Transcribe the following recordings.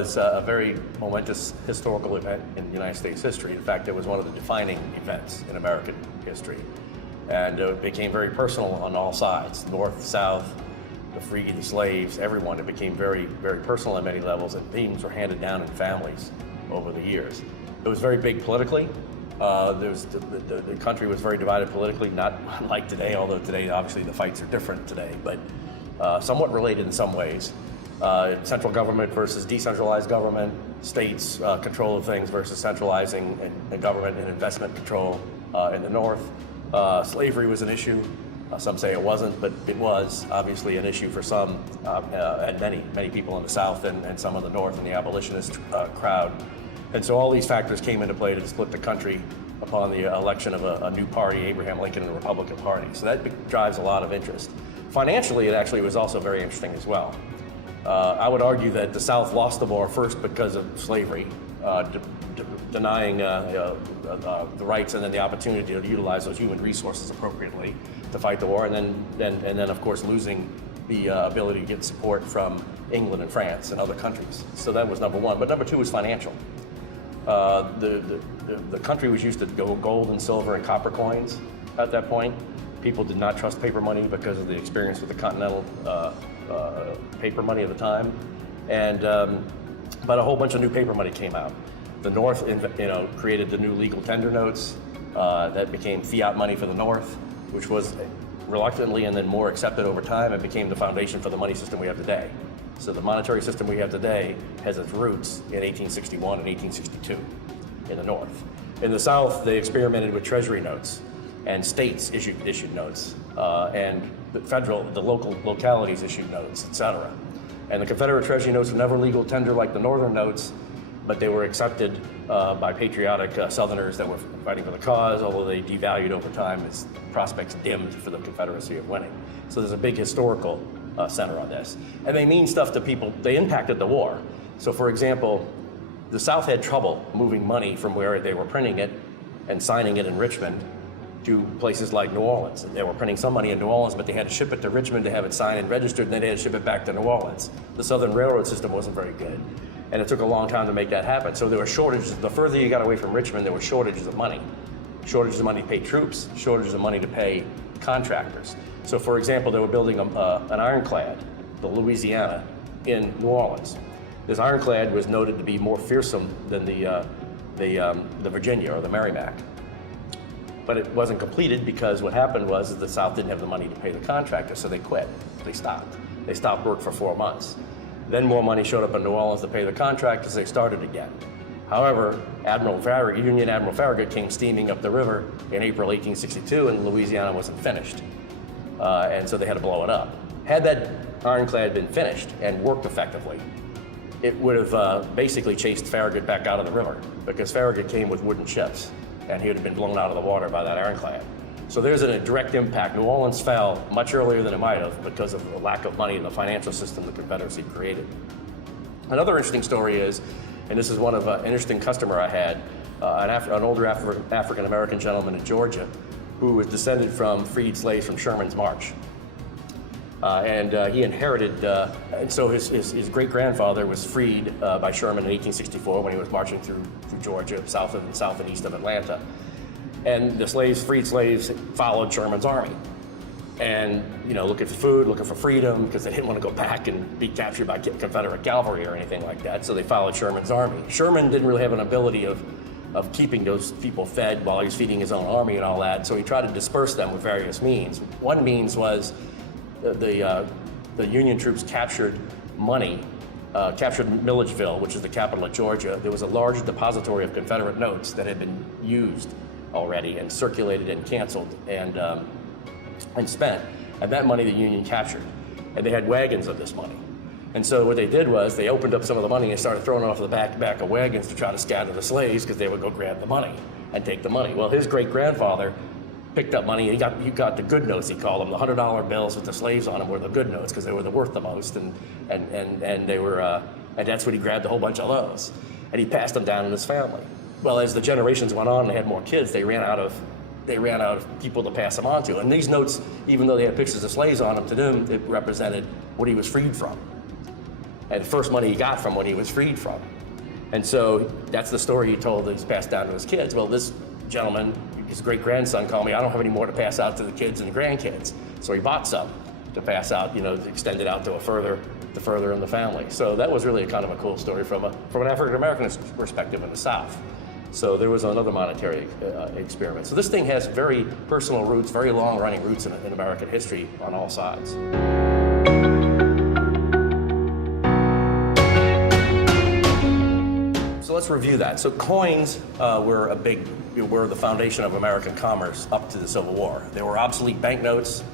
was a very momentous historical event in United States history. In fact, it was one of the defining events in American history. And it became very personal on all sides, North, South, the free, the slaves, everyone. It became very, very personal on many levels, and themes were handed down in families over the years. It was very big politically. The country was very divided politically, not like today, although today obviously the fights are different today, but somewhat related in some ways. Central government versus decentralized government, states control of things versus centralizing and government and investment control in the North. Slavery was an issue. Some say it wasn't, but it was obviously an issue for some and many people in the South and some of the North and the abolitionist crowd. And so all these factors came into play to split the country upon the election of a new party, Abraham Lincoln and the Republican Party. So that drives a lot of interest. Financially, it actually was also very interesting as well. I would argue that the South lost the war first because of slavery, denying the rights and then the opportunity to utilize those human resources appropriately to fight the war, and then of course losing the ability to get support from England and France and other countries. So that was number one. But number two was financial. The country was used to gold and silver and copper coins at that point. People did not trust paper money because of the experience with the continental paper money at the time, but a whole bunch of new paper money came out. The North, created the new legal tender notes that became fiat money for the North, which was reluctantly and then more accepted over time. It became the foundation for the money system we have today. So the monetary system we have today has its roots in 1861 and 1862 in the North. In the South, they experimented with Treasury notes, and states issued notes, and the local localities issued notes, etc. And the Confederate Treasury notes were never legal tender like the Northern notes, but they were accepted by patriotic Southerners that were fighting for the cause, although they devalued over time as prospects dimmed for the Confederacy of winning. So there's a big historical center on this. And they mean stuff to people. They impacted the war. So for example, the South had trouble moving money from where they were printing it and signing it in Richmond to places like New Orleans. And they were printing some money in New Orleans, but they had to ship it to Richmond to have it signed and registered, and then they had to ship it back to New Orleans. The Southern Railroad system wasn't very good, and it took a long time to make that happen. So there were shortages. The further you got away from Richmond, there were shortages of money. Shortages of money to pay troops, shortages of money to pay contractors. So for example, they were building an ironclad, the Louisiana, in New Orleans. This ironclad was noted to be more fearsome than the Virginia or the Merrimack. But it wasn't completed because what happened was the South didn't have the money to pay the contractor, so they quit. They stopped. They stopped work for 4 months. Then more money showed up in New Orleans to pay the contractors. They started again. However, Union Admiral Farragut came steaming up the river in April 1862, and Louisiana wasn't finished. And so they had to blow it up. Had that ironclad been finished and worked effectively, it would have basically chased Farragut back out of the river, because Farragut came with wooden ships, and he would have been blown out of the water by that ironclad. So there's a direct impact. New Orleans fell much earlier than it might have because of the lack of money in the financial system the Confederacy created. Another interesting story is, and this is one of an interesting customer I had, an older African-American gentleman in Georgia who was descended from freed slaves from Sherman's March. He inherited, and so his great-grandfather was freed by Sherman in 1864 when he was marching through Georgia, south and east of Atlanta. And the freed slaves followed Sherman's army. And, looking for food, looking for freedom, because they didn't want to go back and be captured by Confederate cavalry or anything like that, so they followed Sherman's army. Sherman didn't really have an ability of keeping those people fed while he was feeding his own army and all that, so he tried to disperse them with various means. One means was the Union troops captured Milledgeville, which is the capital of Georgia. There was a large depository of Confederate notes that had been used already and circulated and canceled and spent, and that money the Union captured. And they had wagons of this money. And so what they did was they opened up some of the money and started throwing it off the back of wagons to try to scatter the slaves, because they would go grab the money and take the money. Well, his great-grandfather picked up money. He got the good notes, he called them. The $100 bills with the slaves on them were the good notes, because they were worth the most, and they were and that's when he grabbed a whole bunch of those, and he passed them down in his family. Well, as the generations went on and they had more kids, they ran out of people to pass them on to. And these notes, even though they had pictures of slaves on them, to them it represented what he was freed from. and the first money he got from when he was freed from. And so that's the story he told that he's passed down to his kids. Well, this gentleman, his great-grandson, called me, I don't have any more to pass out to the kids and the grandkids. So he bought some to pass out, to extend it out to further in the family. So that was really kind of a cool story from an African-American perspective in the South. So there was another monetary experiment. So this thing has very personal roots, very long-running roots in American history on all sides. So let's review that. So coins were the foundation of American commerce up to the Civil War. They were obsolete banknotes.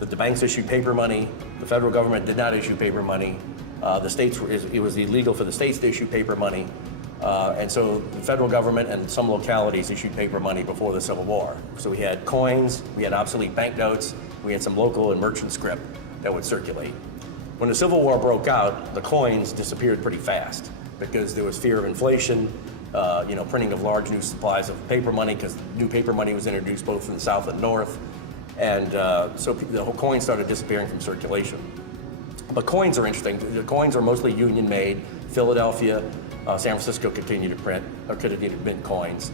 The banks issued paper money. The federal government did not issue paper money. It was illegal for the states to issue paper money. And so the federal government and some localities issued paper money before the Civil War. So we had coins, we had obsolete banknotes, we had some local and merchant scrip that would circulate. When the Civil War broke out, the coins disappeared pretty fast because there was fear of inflation, printing of large new supplies of paper money because new paper money was introduced both in the South and North. And so the whole coins started disappearing from circulation. But coins are interesting. The coins are mostly Union-made. Philadelphia, San Francisco continued to mint coins.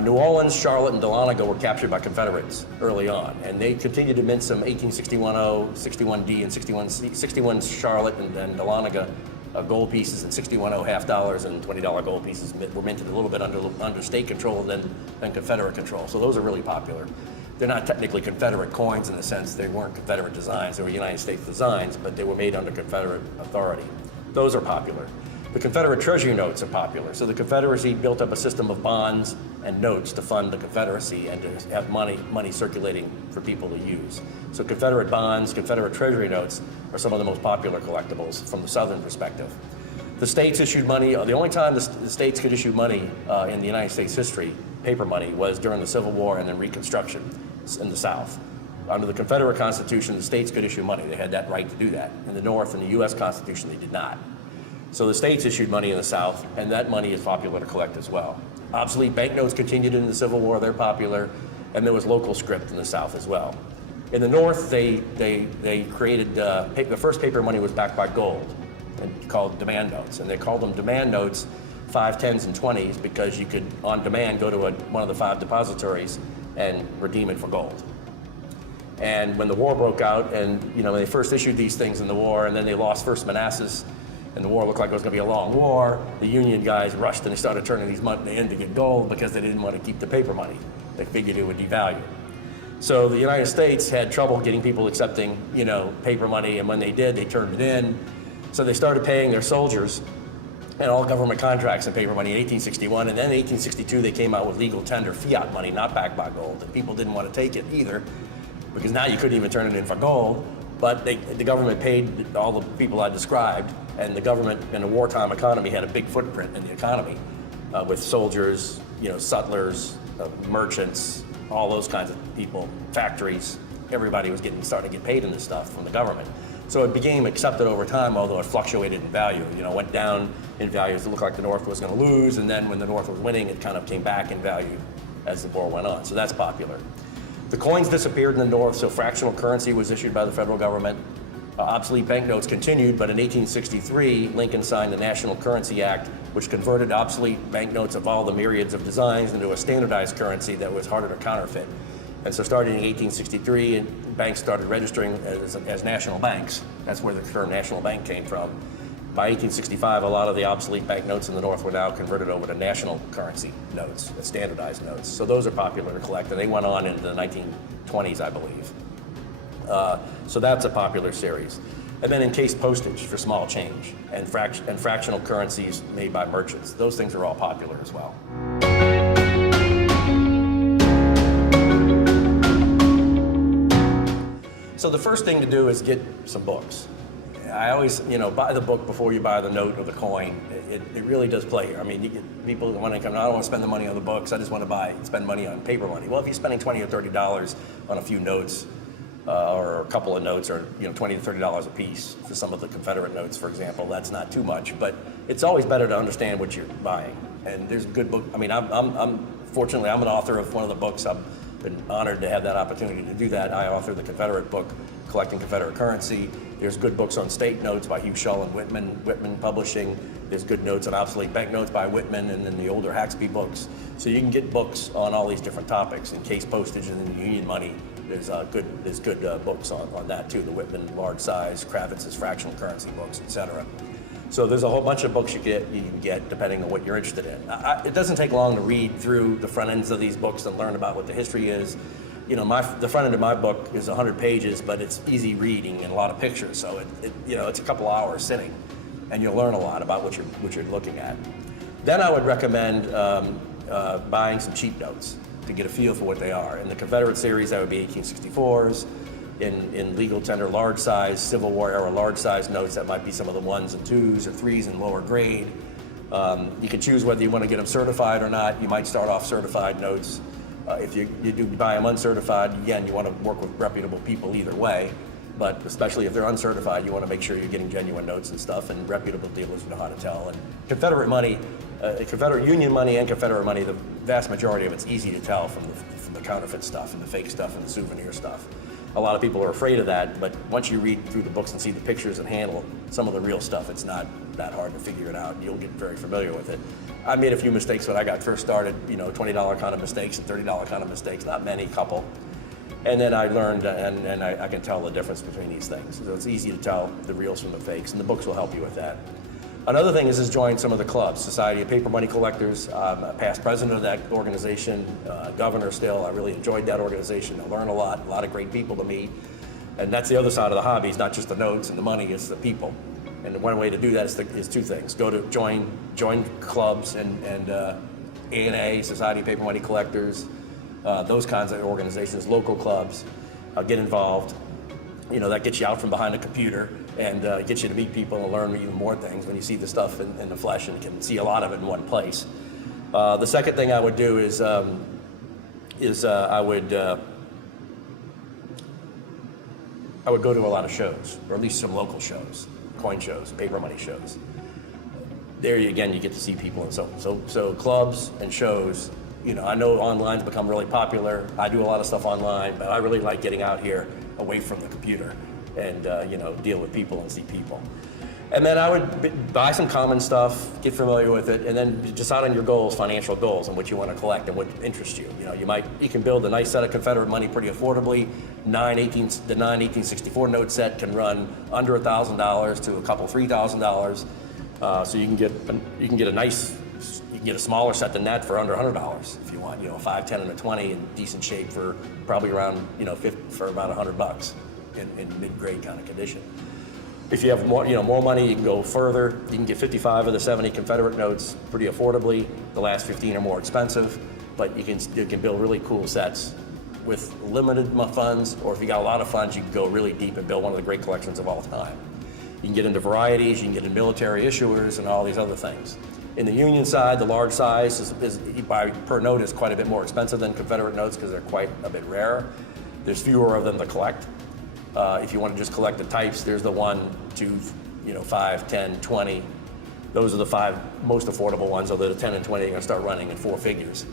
New Orleans, Charlotte, and Dahlonega were captured by Confederates early on, and they continued to mint some 1861-0, 61D, and 61 Charlotte and Dahlonega gold pieces, and 61-0 half dollars and $20 gold pieces were minted a little bit under state control than Confederate control. So those are really popular. They're not technically Confederate coins in the sense they weren't Confederate designs. They were United States designs, but they were made under Confederate authority. Those are popular. The Confederate Treasury notes are popular. So the Confederacy built up a system of bonds and notes to fund the Confederacy and to have money circulating for people to use. So Confederate bonds, Confederate Treasury notes are some of the most popular collectibles from the Southern perspective. The states issued money. The only time the states could issue money in the United States history, paper money, was during the Civil War and then Reconstruction in the South. Under the Confederate Constitution, the states could issue money. They had that right to do that. In the North, in the U.S. Constitution, they did not. So the states issued money in the South, and that money is popular to collect as well. Obsolete banknotes continued in the Civil War. They're popular. And there was local script in the South as well. In the North, they created, the first paper money was backed by gold and called demand notes. And they called them demand notes, 5, 10s, and 20s, because you could, on demand, go to one of the 5 depositories and redeem it for gold. And when the war broke out, and they first issued these things in the war, and then they lost First Manassas, and the war looked like it was going to be a long war, the Union guys rushed and they started turning these money in to get gold because they didn't want to keep the paper money. They figured it would devalue. So the United States had trouble getting people accepting, paper money, and when they did, they turned it in. So they started paying their soldiers and all government contracts in paper money in 1861, and then in 1862 they came out with legal tender fiat money, not backed by gold, and people didn't want to take it either because now you couldn't even turn it in for gold. But the government paid all the people I described, and the government in a wartime economy had a big footprint in the economy with soldiers, sutlers, merchants, all those kinds of people, factories. Everybody was starting to get paid in this stuff from the government. So it became accepted over time, although it fluctuated in value. Went down in value. It looked like the North was going to lose, and then when the North was winning, it kind of came back in value as the war went on. So that's popular. The coins disappeared in the North, so fractional currency was issued by the federal government. Obsolete banknotes continued, but in 1863, Lincoln signed the National Currency Act, which converted obsolete banknotes of all the myriads of designs into a standardized currency that was harder to counterfeit. And so starting in 1863, banks started registering as national banks. That's where the term national bank came from. By 1865, a lot of the obsolete banknotes in the North were now converted over to national currency notes, standardized notes. So those are popular to collect, and they went on into the 1920s, I believe. So that's a popular series. And then encased postage for small change, and fractional currencies made by merchants. Those things are all popular as well. So the first thing to do is get some books. I always, buy the book before you buy the note or the coin. It really does play here. I mean, people want to come, I don't want to spend the money on the books, I just want to spend money on paper money. Well, if you're spending $20 or $30 on a few notes, or a couple of notes, or $20 to $30 a piece for some of the Confederate notes, for example, that's not too much. But it's always better to understand what you're buying. And there's a good book. I mean, I'm fortunately, I'm an author of one of the books. been honored to have that opportunity to do that. I authored the Confederate book, Collecting Confederate Currency. There's good books on state notes by Hugh Shull and Whitman Publishing. There's good notes on obsolete banknotes by Whitman, and then the older Haxby books. So you can get books on all these different topics. In case postage and then Union money, there's good books on that too. The Whitman large size, Kravitz's fractional currency books, etc. So there's a whole bunch of books you can get depending on what you're interested in. It doesn't take long to read through the front ends of these books and learn about what the history is. You know, the front end of my book is 100 pages, but it's easy reading and a lot of pictures. So it's a couple hours sitting, and you'll learn a lot about what you're looking at. Then I would recommend buying some cheap notes to get a feel for what they are. In the Confederate series, that would be 1864s. In legal tender large size, Civil War era large size notes, that might be some of the 1s and 2s or 3s in lower grade. You can choose whether you want to get them certified or not. You might start off certified notes. If you do buy them uncertified, again, you want to work with reputable people either way. But especially if they're uncertified, you want to make sure you're getting genuine notes and stuff, and reputable dealers know how to tell. And Confederate money, Confederate Union money and Confederate money, the vast majority of it's easy to tell from the counterfeit stuff and the fake stuff and the souvenir stuff. A lot of people are afraid of that, but once you read through the books and see the pictures and handle some of the real stuff, it's not that hard to figure it out, and you'll get very familiar with it. I made a few mistakes when I got first started, $20 kind of mistakes and $30 kind of mistakes, not many, couple. And then I learned, and I can tell the difference between these things. So it's easy to tell the reals from the fakes, and the books will help you with that. Another thing is join some of the clubs. Society of Paper Money Collectors. I'm a past president of that organization, governor still. I really enjoyed that organization. I learned a lot of great people to meet. And that's the other side of the hobby. It's not just the notes and the money, it's the people. And one way to do that is two things. Go to join clubs and ANA, Society of Paper Money Collectors, those kinds of organizations, local clubs. Get involved. That gets you out from behind a computer and gets you to meet people and learn even more things when you see the stuff in the flesh and can see a lot of it in one place. The second thing I would do is I would go to a lot of shows, or at least some local shows, coin shows, paper money shows. There you get to see people and so clubs and shows. I know online's become really popular. I do a lot of stuff online, but I really like getting out here away from the computer and deal with people and see people. And then I would buy some common stuff, get familiar with it, and then decide on your goals, financial goals, and what you want to collect and what interests you. You can build a nice set of Confederate money pretty affordably. The 1864 note set can run under $1,000 to a couple $3,000. So you can get a smaller set than that for under $100 if you want. 5, 10, and a 20 in decent shape for probably around for about $100 in mid-grade kind of condition. If you have more money, you can go further. You can get 55 of the 70 Confederate notes pretty affordably. The last 15 are more expensive, but you can build really cool sets with limited funds, or if you got a lot of funds, you can go really deep and build one of the great collections of all time. You can get into varieties, you can get into military issuers and all these other things. In the Union side, the large size is per note is quite a bit more expensive than Confederate notes because they're quite a bit rarer. There's fewer of them to collect. If you want to just collect the types, there's the 1, 2, 5, 10, 20. Those are the 5 most affordable ones, although the 10 and 20 are going to start running in 4 figures.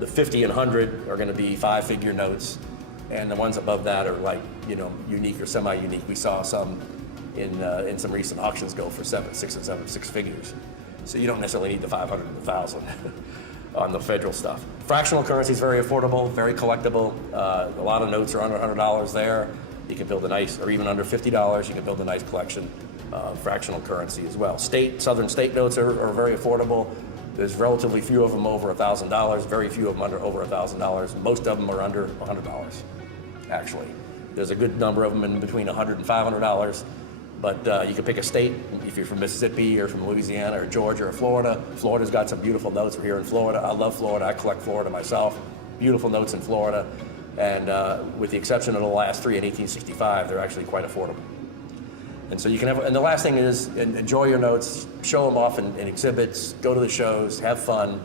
The 50 and 100 are going to be 5-figure notes, and the ones above that are unique or semi-unique. We saw some in some recent auctions go for 6 figures. So you don't necessarily need the 500 and the 1,000 on the federal stuff. Fractional currency is very affordable, very collectible. A lot of notes are under $100 there. You can build a nice, or even under $50, you can build a nice collection of fractional currency as well. Southern state notes are very affordable. There's relatively few of them over $1,000, very few of them under over $1,000. Most of them are under $100, actually. There's a good number of them in between $100 and $500. But you can pick a state, if you're from Mississippi or from Louisiana or Georgia or Florida. Florida's got some beautiful notes. We're here in Florida. I love Florida. I collect Florida myself. Beautiful notes in Florida. And with the exception of the last 3 in 1865, they're actually quite affordable. And so you can have, and the last thing is enjoy your notes, show them off in exhibits, go to the shows, have fun,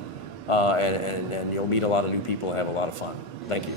and you'll meet a lot of new people and have a lot of fun. Thank you.